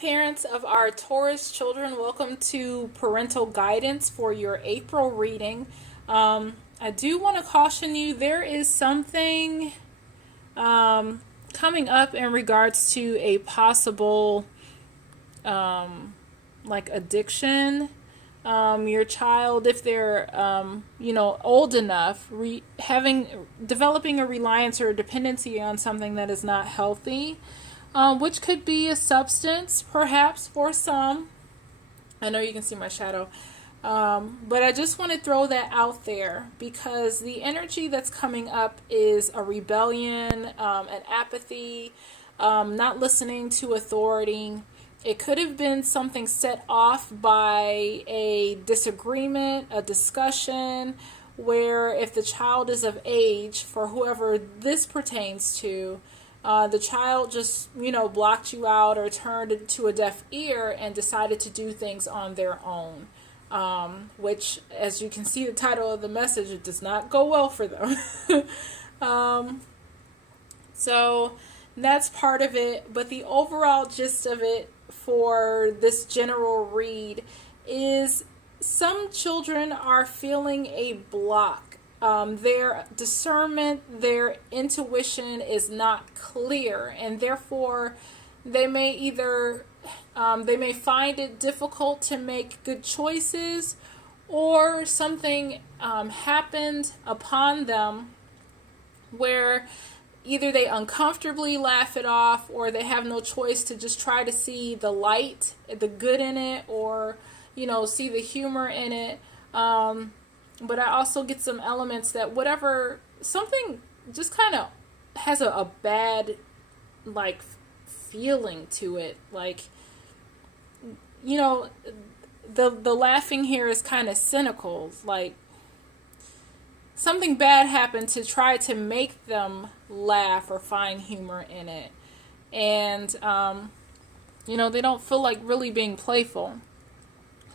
parents of our Taurus children. Welcome to parental guidance for your April reading. I do want to caution you, there is something coming up in regards to a possible addiction. Your child, if they're old enough, developing a reliance or a dependency on something that is not healthy, which could be a substance, perhaps, for some. I know you can see my shadow. But I just want to throw that out there because the energy that's coming up is a rebellion, an apathy, not listening to authority. It could have been something set off by a disagreement, a discussion, where if the child is of age, for whoever this pertains to, the child just, blocked you out or turned it to a deaf ear and decided to do things on their own. Which, as you can see the title of the message, it does not go well for them. So that's part of it. But the overall gist of it for this general read is some children are feeling a block. Their discernment, their intuition is not clear, and therefore they may find it difficult to make good choices, or something happened upon them where either they uncomfortably laugh it off, or they have no choice to just try to see the light, the good in it, or see the humor in it. But I also get some elements that something just kind of has a bad feeling to it, the laughing here is kind of cynical, something bad happened to try to make them laugh or find humor in it, and they don't feel like really being playful.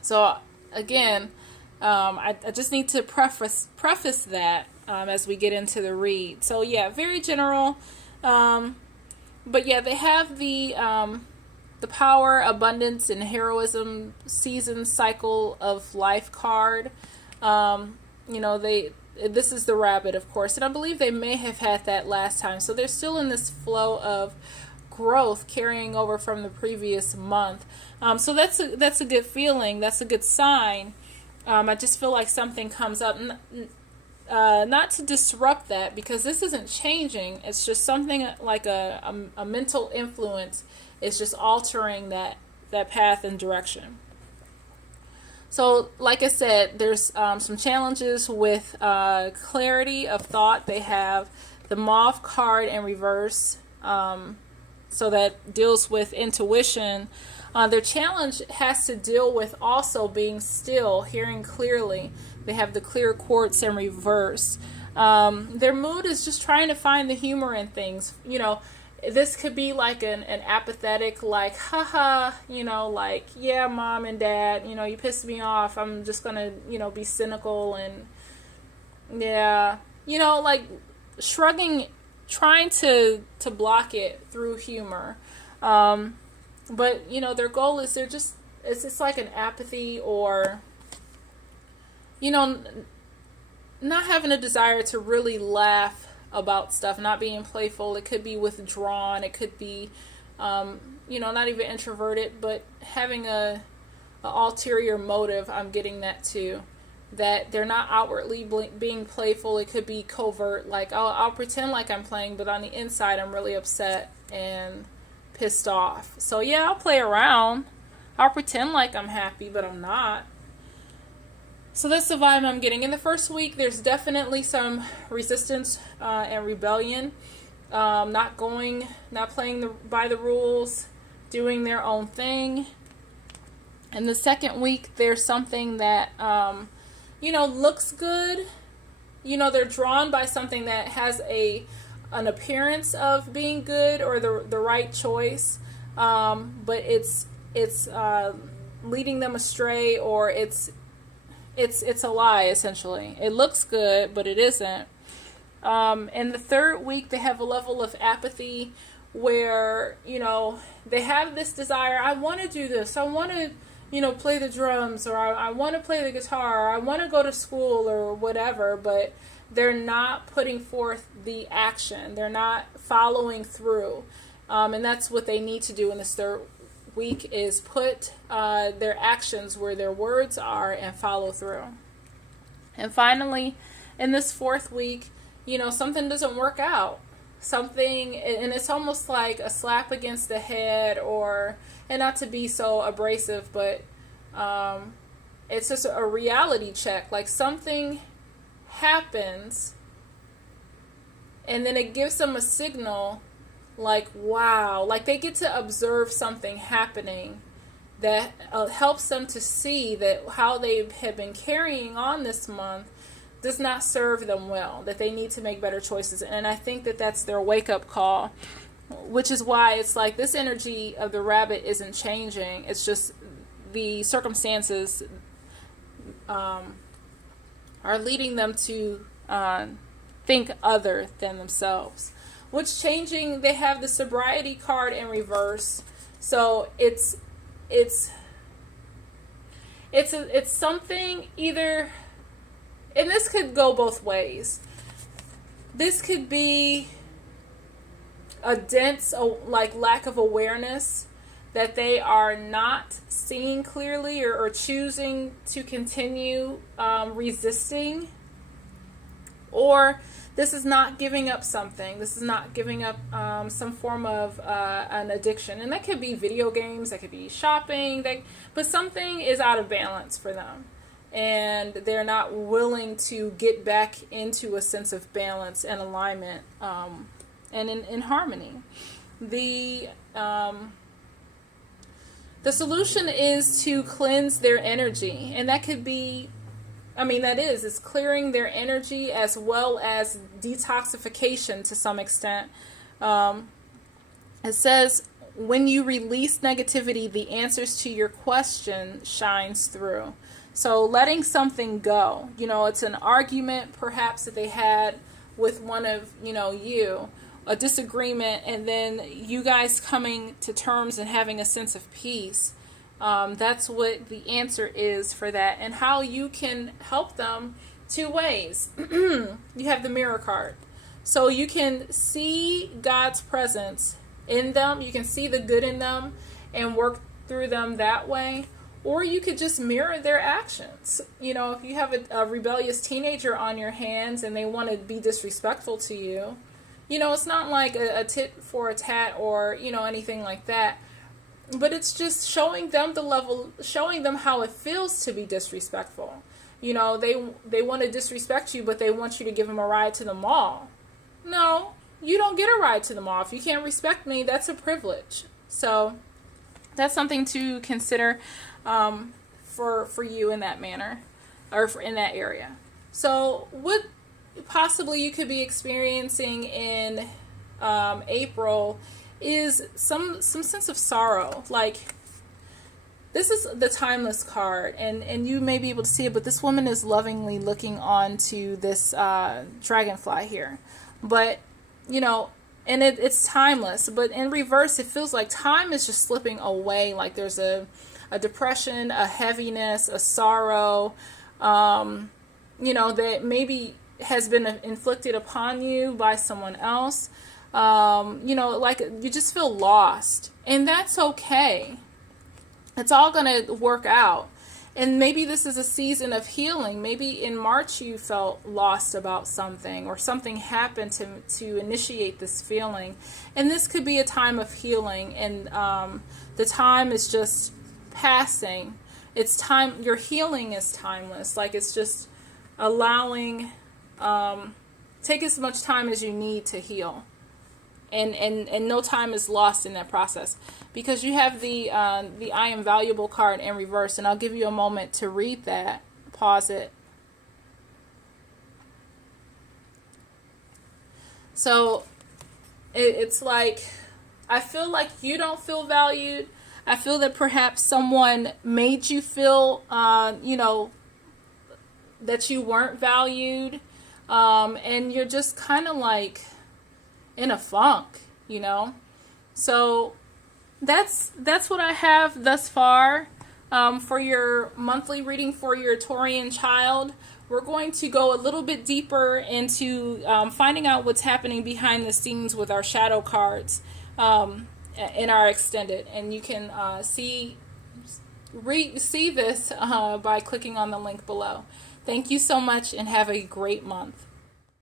So again, I just need to preface that as we get into the read. So yeah, very general, but yeah, they have the power, abundance, and heroism season cycle of life card. This is the rabbit, of course, and I believe they may have had that last time. So they're still in this flow of growth carrying over from the previous month. So that's a good feeling. That's a good sign. I just feel like something comes up, not to disrupt that, because this isn't changing. It's just something like a mental influence. It's just altering that path and direction. So, like I said, there's some challenges with clarity of thought. They have the Mauve card in reverse, so that deals with intuition. Their challenge has to deal with also being still, hearing clearly. They have the clear quartz in reverse. Their mood is just trying to find the humor in things. This could be like an apathetic, haha, yeah, mom and dad, you pissed me off. I'm just going to, be cynical and, yeah, shrugging, trying to block it through humor. But, their goal is it's just like an apathy, or, not having a desire to really laugh about stuff, not being playful. It could be withdrawn. It could be, not even introverted, but having a ulterior motive. I'm getting that too. That they're not outwardly being playful. It could be covert, I'll pretend like I'm playing, but on the inside I'm really upset and pissed off. So yeah, I'll play around. I'll pretend like I'm happy, but I'm not. So that's the vibe I'm getting. In the first week, there's definitely some resistance and rebellion. Not playing by the rules, doing their own thing. In the second week, there's something that, looks good. They're drawn by something that has an appearance of being good or the right choice. But it's leading them astray, or it's a lie, essentially. It looks good, but it isn't. In the third week, they have a level of apathy where, they have this desire. I want to do this. I want to, play the drums, or I want to play the guitar, or I want to go to school or whatever, but they're not putting forth the action. They're not following through. And that's what they need to do in this third week, is put their actions where their words are and follow through. And finally, in this fourth week, something doesn't work out. Something, and it's almost like a slap against the head, and not to be so abrasive, but it's just a reality check. Like, something happens, and then it gives them a signal, like, wow, like they get to observe something happening that helps them to see that how they have been carrying on this month does not serve them well, that they need to make better choices. And I think that that's their wake-up call, which is why it's like this energy of the rabbit isn't changing. It's just the circumstances are leading them to think other than themselves. What's changing, they have the sobriety card in reverse. So it's something either, and this could go both ways. This could be a dense, like, lack of awareness, that they are not seeing clearly, or choosing to continue resisting. Or this is not giving up something. This is not giving up some form of an addiction. And that could be video games, that could be shopping, but something is out of balance for them. And they're not willing to get back into a sense of balance and alignment and in harmony. The solution is to cleanse their energy. And that could be, it's clearing their energy as well as detoxification to some extent. It says, when you release negativity, the answers to your question shines through. So letting something go, it's an argument perhaps that they had with one of, you, a disagreement, and then you guys coming to terms and having a sense of peace. That's what the answer is for that, and how you can help them two ways. You have the mirror card. So you can see God's presence in them. You can see the good in them and work through them that way. Or you could just mirror their actions. If you have a rebellious teenager on your hands and they want to be disrespectful to you, it's not like a tit for a tat or, anything like that. But it's just showing them showing them how it feels to be disrespectful. They want to disrespect you, but they want you to give them a ride to the mall. No, you don't get a ride to the mall. If you can't respect me, that's a privilege. So that's something to consider for you in that manner, or in that area. So what possibly you could be experiencing in April is some sense of sorrow. Like, this is the timeless card, and you may be able to see it, but this woman is lovingly looking onto this dragonfly here. But, and it's timeless, but in reverse, it feels like time is just slipping away. Like there's a depression, a heaviness, a sorrow, that maybe has been inflicted upon you by someone else. Like you just feel lost, and that's okay. It's all going to work out. And maybe this is a season of healing. Maybe in March you felt lost about something, or something happened to initiate this feeling. And this could be a time of healing, and the time is just passing. It's time. Your healing is timeless. Like, it's just allowing, take as much time as you need to heal. And no time is lost in that process, because you have the I am valuable card in reverse, and I'll give you a moment to read that. Pause it. So it's like, I feel like you don't feel valued. I feel that perhaps someone made you feel that you weren't valued, and you're just kind of like in a funk, So that's what I have thus far for your monthly reading for your Taurian child. We're going to go a little bit deeper into finding out what's happening behind the scenes with our shadow cards in our extended, and you can see this by clicking on the link below. Thank you so much, and have a great month.